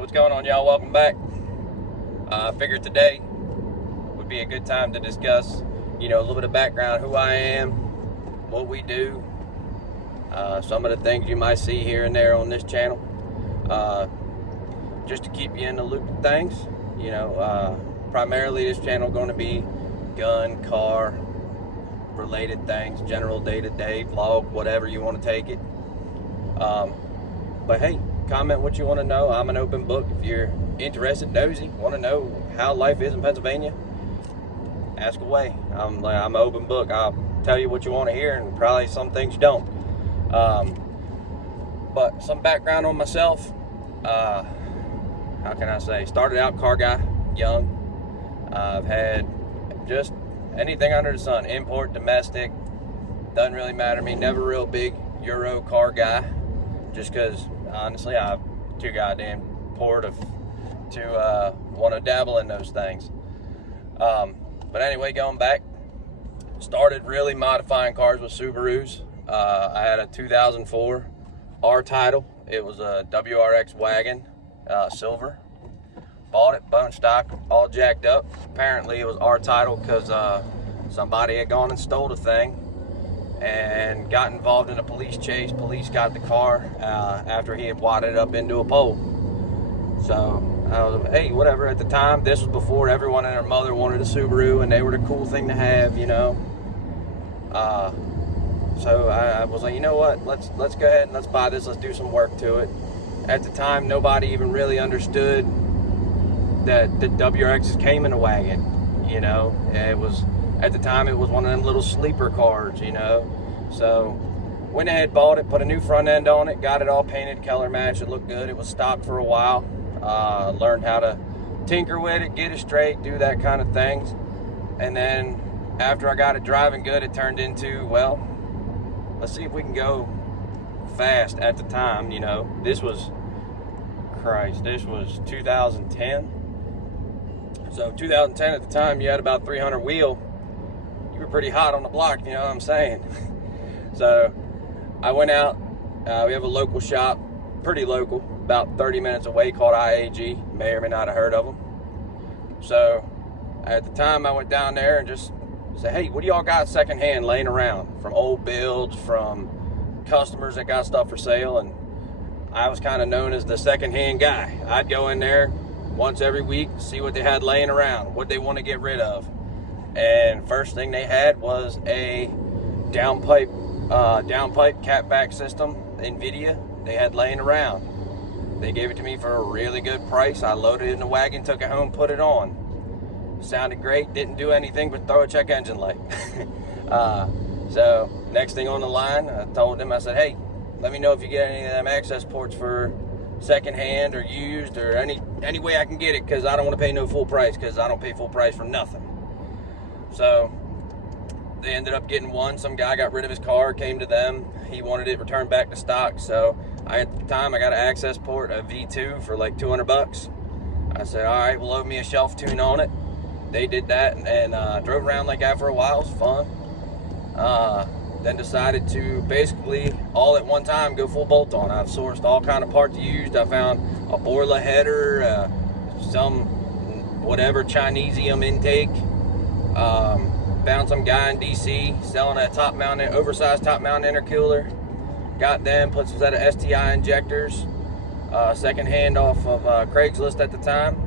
What's going on, y'all? Welcome back. I figured today would be a good time to discuss, a little bit of background, who I am, what we do, some of the things you might see here and there on this channel, just to keep you in the loop of things. Primarily this channel going to be gun, car related things, general day-to-day vlog, whatever you want to take it. But hey, comment what you want to know. I'm an open book. If you're interested, nosy, want to know how life is in Pennsylvania, ask away. I'm an open book. I'll tell you what you want to hear and probably some things you don't. But some background on myself. How can I say? Started out car guy, young. I've had just anything under the sun, import, domestic, doesn't really matter to me. Never real big Euro car guy, just because honestly I'm too goddamn poor to want to dabble in those things. But anyway, going back, started really modifying cars with Subarus. I had a 2004 R-Title. It was a WRX wagon, silver. Bought it, bone stock, all jacked up. Apparently it was R-Title because somebody had gone and stole the thing and got involved in a police chase. Police got the car after he had wadded up into a pole. So I was, hey, whatever. At the time, this was before everyone and their mother wanted a Subaru, and they were the cool thing to have, So I was like, you know what? Let's go ahead and let's buy this. Let's do some work to it. At the time, nobody even really understood that the WRXs came in a wagon. It was, at the time, it was one of them little sleeper cars. So went ahead, bought it, put a new front end on it, got it all painted, color matched. It looked good. It was stock for a while. Learned how to tinker with it, get it straight, do that kind of things. And then after I got it driving good, it turned into, well, let's see if we can go fast. At the time, this was 2010. So 2010 at the time, you had about 300 wheel. You were pretty hot on the block, you know what I'm saying? So I went out. We have a local shop, pretty local, about 30 minutes away, called IAG. May or may not have heard of them. So at the time, I went down there and just said, hey, what do y'all got secondhand laying around? From old builds, from customers that got stuff for sale. And I was kind of known as the secondhand guy. I'd go in there once every week, see what they had laying around, what they want to get rid of. And first thing they had was a downpipe catback system, NVIDIA, they had laying around. They gave it to me for a really good price. I loaded it in the wagon, took it home, put it on. Sounded great, didn't do anything but throw a check engine light. So next thing on the line, I told them, I said, hey, let me know if you get any of them access ports for secondhand or used, or any way I can get it, because I don't want to pay no full price, because I don't pay full price for nothing. So they ended up getting one. Some guy got rid of his car, came to them, he wanted it returned back to stock. So at the time I got an access port, a V2, for like 200 bucks. I said, all right, well, load me a shelf tune on it. They did that and drove around like that for a while. It was fun. Then decided to basically all at one time go full bolt on. I've sourced all kind of parts used. I found a Borla header, some whatever Chinesium intake. Found some guy in DC selling a oversized top mount intercooler. Got them, put some set of STI injectors, second hand off of Craigslist at the time.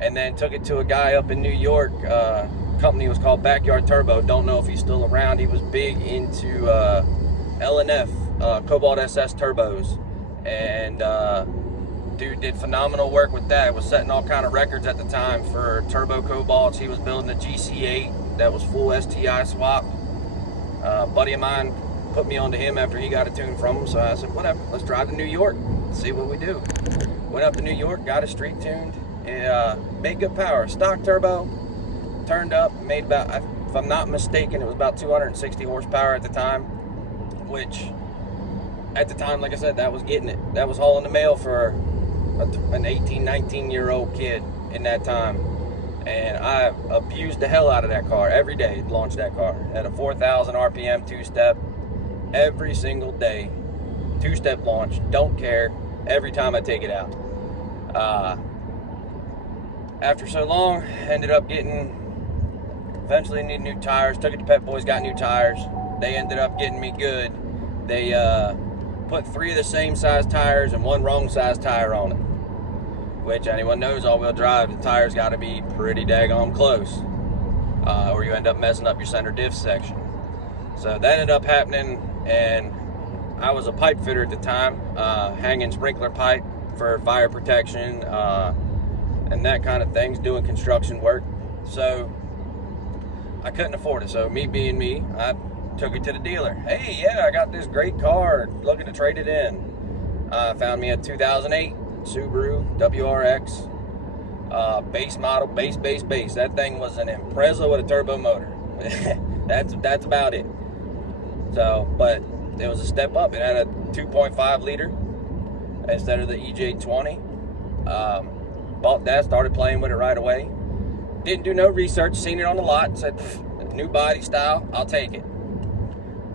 And then took it to a guy up in New York. Company was called Backyard Turbo. Don't know if he's still around. He was big into LNF, Cobalt SS turbos, and dude did phenomenal work with that. Was setting all kind of records at the time for turbo Cobalts. He was building a GC8 that was full STI swap. A buddy of mine put me onto him after he got a tune from him, so I said, whatever, let's drive to New York, see what we do. Went up to New York, got it street tuned. It made good power. Stock turbo, turned up, made about, if I'm not mistaken, it was about 260 horsepower at the time, which at the time, like I said, that was getting it. That was hauling the mail for an 18, 19-year-old kid in that time. And I abused the hell out of that car every day. Launched that car at a 4,000 RPM two-step every single day. Two-step launch, don't care, every time I take it out. After so long, ended up eventually needed new tires. Took it to Pep Boys, got new tires. They ended up getting me good. They put 3 of the same size tires and 1 wrong size tire on it. Which anyone knows all-wheel drive, the tires got to be pretty daggone close. Or you end up messing up your center diff section. So that ended up happening, and I was a pipe fitter at the time, hanging sprinkler pipe for fire protection, and that kind of things, doing construction work. So I couldn't afford it. So me being me, I took it to the dealer. Hey, yeah, I got this great car, looking to trade it in. Found me a 2008 Subaru WRX, base model, base. That thing was an Impreza with a turbo motor. That's about it. So, but it was a step up. It had a 2.5 liter instead of the EJ20. Bought that, started playing with it right away. Didn't do no research, seen it on the lot, said, new body style, I'll take it.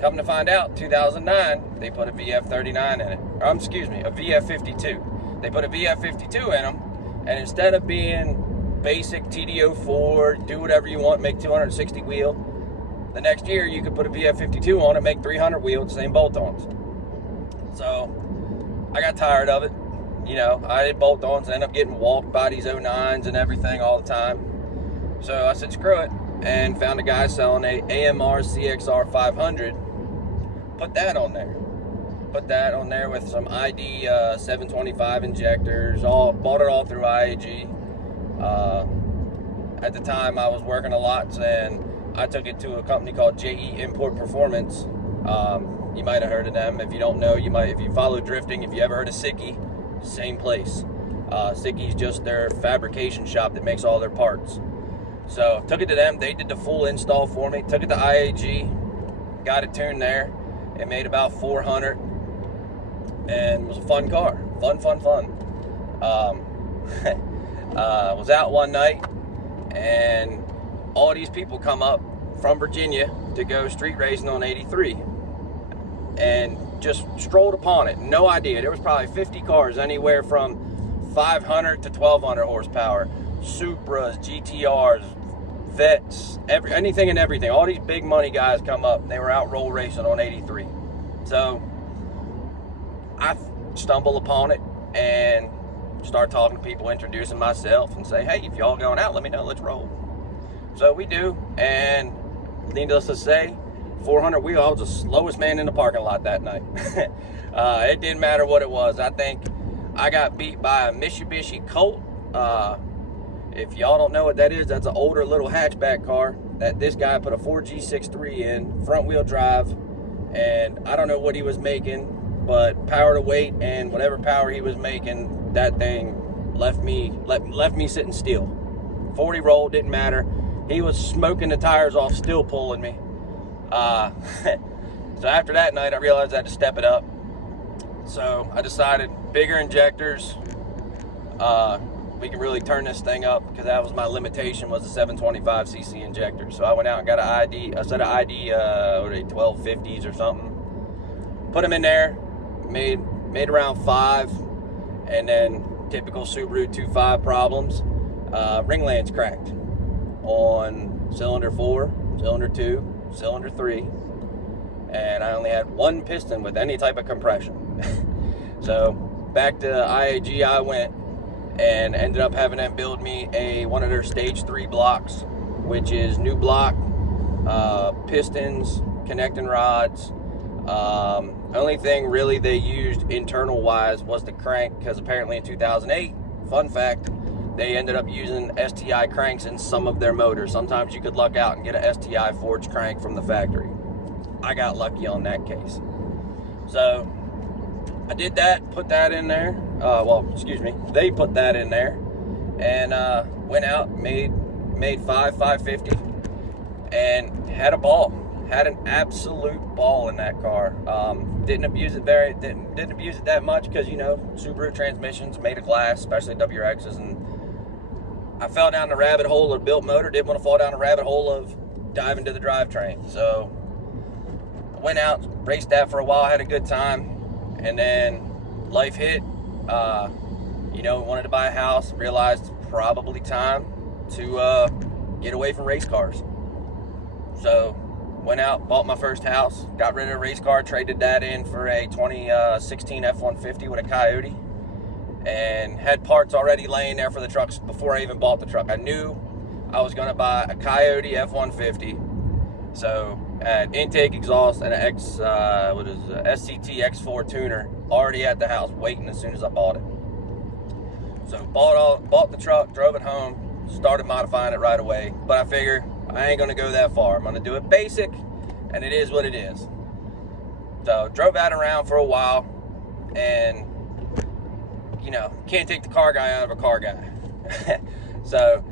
Come to find out, 2009, they put a VF39 in it. Or, excuse me, a VF52. They put a VF52 in them, and instead of being basic TD04, do whatever you want, make 260 wheel, the next year you could put a VF52 on it, make 300 wheel, the same bolt-ons. So I got tired of it. You know, I did bolt-ons, ended up getting walked by these 09s and everything all the time. So I said, screw it, and found a guy selling a AMR CXR 500. Put that on there. Put that on there with some ID 725 injectors. Bought it all through IAG. At the time, I was working a lot, and I took it to a company called JE Import Performance. You might have heard of them. If you don't know, you might. If you follow drifting, if you ever heard of Sicky, same place. Sicky's just their fabrication shop that makes all their parts. So took it to them. They did the full install for me. Took it to IAG, got it tuned there. It made about 400, and it was a fun car. Fun. Was out one night, and all these people come up from Virginia to go street racing on 83, and just strolled upon it. No idea. There was probably 50 cars, anywhere from 500 to 1200 horsepower. Supras, GTRs, Vets, anything and everything. All these big money guys come up, and they were out roll racing on 83. So I stumble upon it and start talking to people, introducing myself, and say, hey, if y'all going out, let me know, let's roll. So we do, and needless to say, 400 wheel, I was the slowest man in the parking lot that night. It didn't matter what it was. I think I got beat by a Mitsubishi Colt. If y'all don't know what that is, that's an older little hatchback car that this guy put a 4G63 in, front wheel drive, and I don't know what he was making, but power to weight and whatever power he was making, that thing left me sitting still. 40 roll, didn't matter. He was smoking the tires off, still pulling me. So after that night, I realized I had to step it up. So I decided bigger injectors, we can really turn this thing up, because that was my limitation, was the 725cc injector. So I went out and got a set of ID 1250s or something. Put them in there, made around 5, and then typical Subaru 2.5 problems. Ring lands cracked on cylinder 4, cylinder 2, cylinder 3, and I only had 1 piston with any type of compression. So back to IAG I went, and ended up having them build me one of their stage 3 blocks, which is new block, pistons, connecting rods. Only thing really they used internal wise was the crank, because apparently in 2008, fun fact, they ended up using STI cranks in some of their motors. Sometimes you could luck out and get a STI forged crank from the factory. I got lucky on that case. So I did that, put that in there. They put that in there, and went out, made 550, and had a ball. Had an absolute ball in that car. Didn't abuse it that much, because, you know, Subaru transmissions made of glass, especially WRXs, and I fell down the rabbit hole of built motor. Didn't want to fall down the rabbit hole of diving to the drivetrain. So I went out, raced that for a while, had a good time, and then life hit. You know, wanted to buy a house, realized probably time to get away from race cars. So went out, bought my first house, got rid of a race car, traded that in for a 2016 F-150 with a Coyote, and had parts already laying there for the trucks before I even bought the truck. I knew I was going to buy a Coyote F-150, so I had intake, exhaust, and an SCT X4 tuner already at the house waiting as soon as I bought it. So bought the truck, drove it home, started modifying it right away, but I figure I ain't gonna go that far. I'm gonna do it basic, and it is what it is. So drove that around for a while, and you know, can't take the car guy out of a car guy. So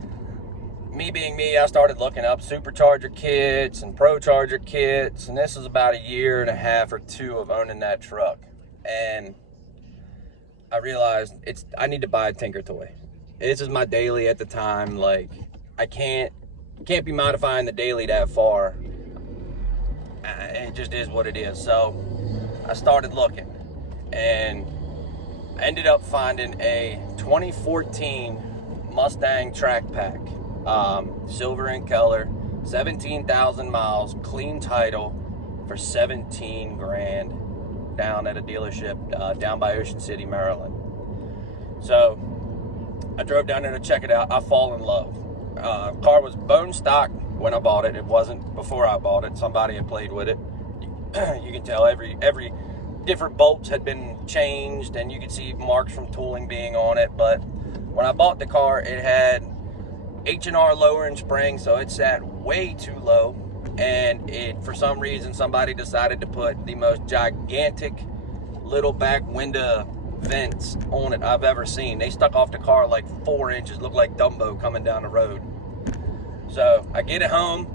me being me, I started looking up supercharger kits and pro charger kits, and this was about 1.5 years or 2 of owning that truck, and I realized I need to buy a Tinker Toy. This is my daily at the time. Like, I can't be modifying the daily that far. It just is what it is. So I started looking, and I ended up finding a 2014 Mustang Track Pack, silver in color, 17,000 miles, clean title, for 17 grand down at a dealership down by Ocean City, Maryland. So I drove down there to check it out. I fall in love. Car was bone stock when I bought it. It wasn't before I bought it. Somebody had played with it. You can tell every different bolts had been changed, and you could see marks from tooling being on it. But when I bought the car, it had H&R lowering springs, so it sat way too low, and for some reason somebody decided to put the most gigantic little back window vents on it I've ever seen. They stuck off the car like 4 inches, looked like Dumbo coming down the road. So I get it home,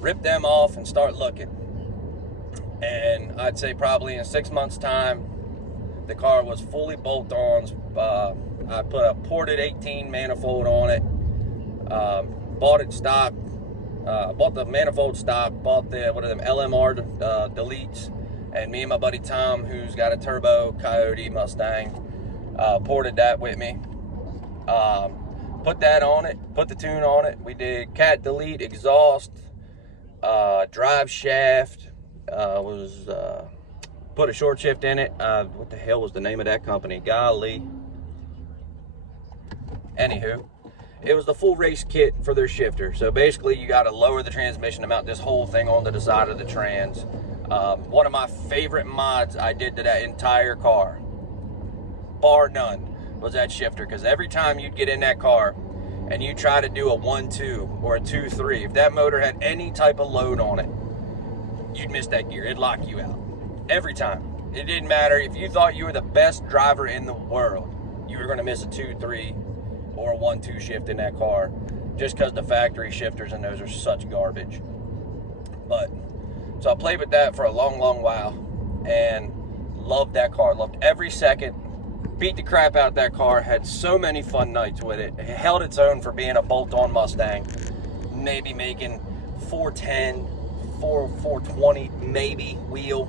rip them off, and start looking. And I'd say probably in 6 months' time, the car was fully bolt-ons. I put a ported 18 manifold on it. Bought it stock. Bought the manifold stock. Bought the LMR deletes. And me and my buddy Tom, who's got a turbo Coyote Mustang, ported that with me. Put that on it, put the tune on it. We did cat delete, exhaust, drive shaft, put a short shift in it. What the hell was the name of that company? Golly. Anywho, it was the full race kit for their shifter. So basically you got to lower the transmission to mount this whole thing onto the side of the trans. One of my favorite mods I did to that entire car, bar none, was that shifter. Because every time you'd get in that car and you try to do a 1-2 or a 2-3, if that motor had any type of load on it, you'd miss that gear. It'd lock you out every time. It didn't matter if you thought you were the best driver in the world, you were going to miss a 2-3 or a 1-2 shift in that car, just because the factory shifters in those are such garbage. But so I played with that for a long while and loved that car. Loved every second. Beat the crap out that car. Had so many fun nights with it. It held its own for being a bolt-on Mustang. Maybe making 410, 420 maybe wheel.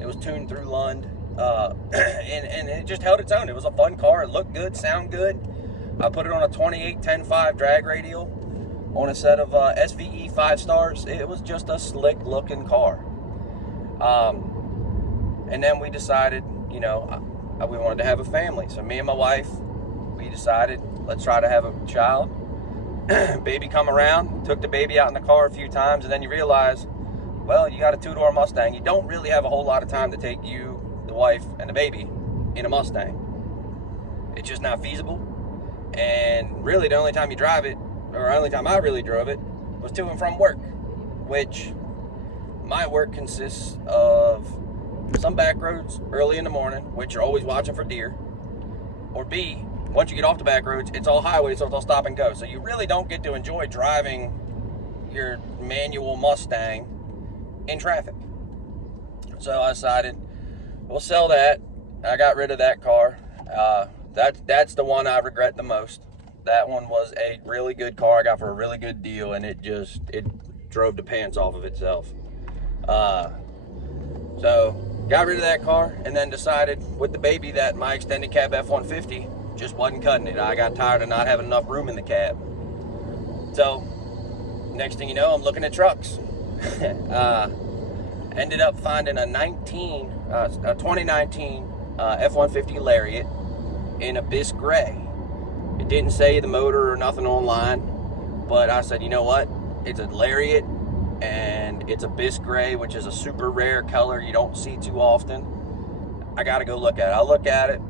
It was tuned through Lund. And it just held its own. It was a fun car. It looked good, sound good. I put it on a 28 10.5 drag radial on a set of SVE 5 stars. It was just a slick looking car. And then we decided, you know, we wanted to have a family. So me and my wife, we decided, let's try to have a child. Baby come around, took the baby out in the car a few times, and then you realize, well, you got a 2-door Mustang. You don't really have a whole lot of time to take you, the wife, and the baby in a Mustang. It's just not feasible. And really the only time you drive it, or only time I really drove it, was to and from work, which my work consists of some back roads early in the morning, which you're always watching for deer, or B, once you get off the back roads, it's all highway, so it's all stop and go. So you really don't get to enjoy driving your manual Mustang in traffic. So I decided, we'll sell that. I got rid of that car. That's the one I regret the most. That one was a really good car I got for a really good deal, and it drove the pants off of itself. So got rid of that car, and then decided with the baby that my extended cab F-150 just wasn't cutting it. I got tired of not having enough room in the cab. So next thing you know, I'm looking at trucks. Ended up finding a 2019 F-150 Lariat in Abyss Gray. It didn't say the motor or nothing online, but I said, you know what? It's a Lariat, and it's Abyss Gray, which is a super rare color you don't see too often. I gotta go look at it. I look at it.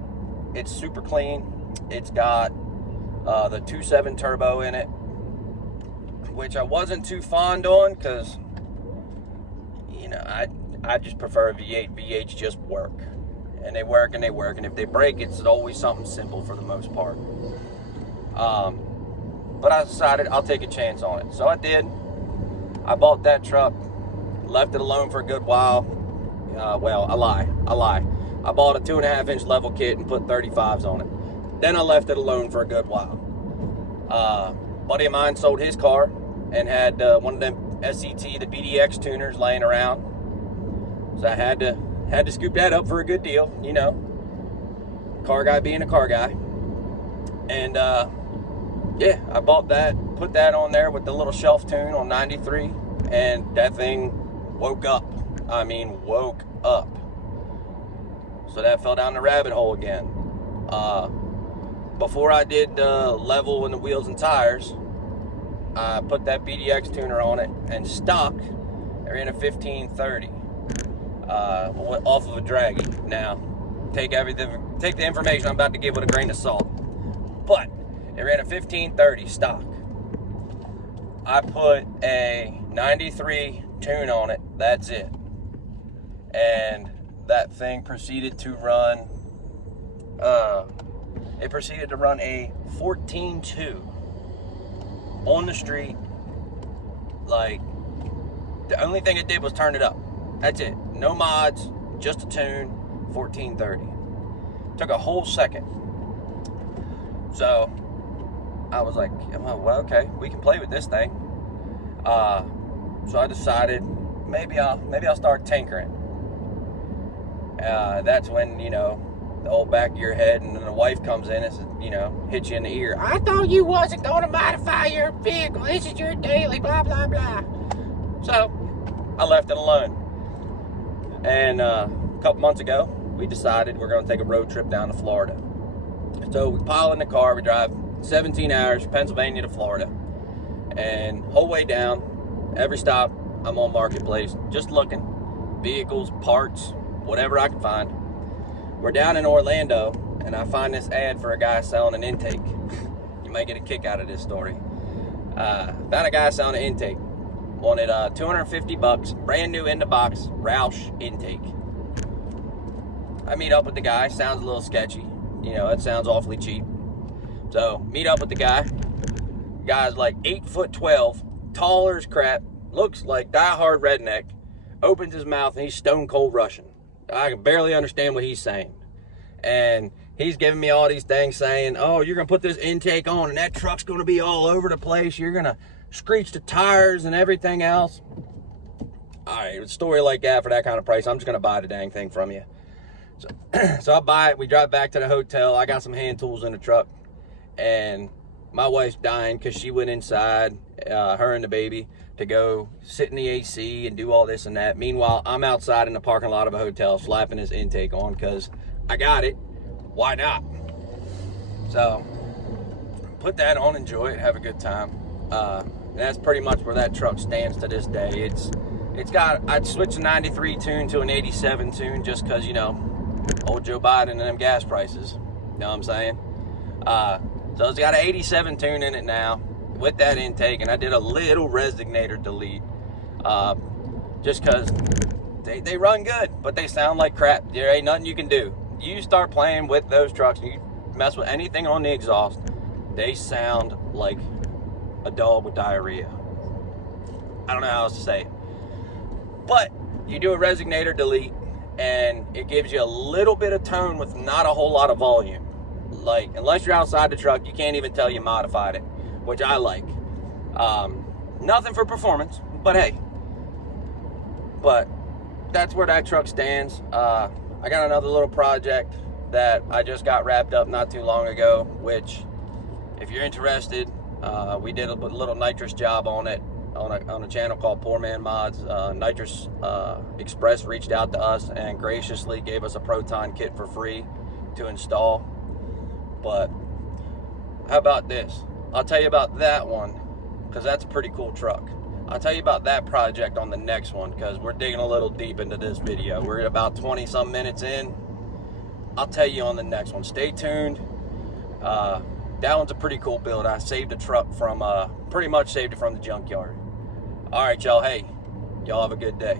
It's super clean. It's got the 2.7 turbo in it, which I wasn't too fond on because, you know, I just prefer a V8. V8s just work. And they work and they work. And if they break, it's always something simple for the most part. But I decided I'll take a chance on it. So I did. I bought that truck, left it alone for a good while. Well, I lie. I bought a 2.5-inch level kit and put 35s on it. Then I left it alone for a good while. Buddy of mine sold his car and had one of them SCT, the BDX tuners, laying around. So I had to scoop that up for a good deal, you know. Car guy being a car guy. And yeah, I bought that, put that on there with the little shelf tune on 93, and that thing woke up. I mean, woke up. So that fell down the rabbit hole again. Before I did the level in the wheels and tires, I put that BDX tuner on it, and stock, I ran a 1530 off of a Draggy. Now, take the information I'm about to give with a grain of salt. But it ran a 1530 stock. I put a 93 tune on it. That's it. And that thing proceeded to run. It proceeded to run a 14.2 on the street. Like, the only thing it did was turn it up. That's it. No mods, just a tune, 1430. Took a whole second. So I was like, well, okay, we can play with this thing. So I decided maybe I'll start tinkering. That's when, you know, the old back of your head, and then the wife comes in and, you know, hits you in the ear. I thought you wasn't going to modify your vehicle. This is your daily, blah, blah, blah. So I left it alone. And a couple months ago, we decided we're going to take a road trip down to Florida. So we pile in the car, we drive 17 hours, Pennsylvania to Florida. And whole way down, every stop, I'm on Marketplace, just looking. Vehicles, parts, whatever I can find. We're down in Orlando, and I find this ad for a guy selling an intake. You might get a kick out of this story. Found a guy selling an intake. Wanted $250, brand new in the box, Roush intake. I meet up with the guy, sounds a little sketchy. You know, it sounds awfully cheap. So, meet up with the guy. Guy's like 8'12", taller as crap, looks like diehard redneck, opens his mouth and he's stone cold Russian. I can barely understand what he's saying. And he's giving me all these things saying, oh, you're going to put this intake on and that truck's going to be all over the place. You're going to screech the tires and everything else. All right, a story like that for that kind of price, I'm just going to buy the dang thing from you. So I buy it. We drive back to the hotel. I got some hand tools in the truck. And my wife's dying because she went inside, her and the baby, to go sit in the AC and do all this and that. Meanwhile, I'm outside in the parking lot of a hotel slapping his intake on because I got it. Why not? So, put that on, enjoy it, have a good time. And that's pretty much where that truck stands to this day. It's got, I'd switch a 93 tune to an 87 tune just because, you know, old Joe Biden and them gas prices. You know what I'm saying? So it's got an 87 tune in it now with that intake, and I did a little resignator delete just because they run good, but they sound like crap. There ain't nothing you can do. You start playing with those trucks and you mess with anything on the exhaust, they sound like a dog with diarrhea. I don't know how else to say it. But you do a resignator delete and it gives you a little bit of tone with not a whole lot of volume. Like, unless you're outside the truck, you can't even tell you modified it, which I like. Nothing for performance, but hey. But that's where that truck stands. I got another little project that I just got wrapped up not too long ago, which if you're interested, we did a little nitrous job on it on a channel called Poor Man Mods. Nitrous Express reached out to us and graciously gave us a Proton kit for free to install. But how about this? I'll tell you about that one because that's a pretty cool truck. I'll tell you about that project on the next one because we're digging a little deep into this video. We're at about 20 some minutes in. I'll tell you on the next one. Stay tuned. That one's a pretty cool build. I saved a truck from, pretty much saved it from the junkyard. All right, y'all. Hey, y'all have a good day.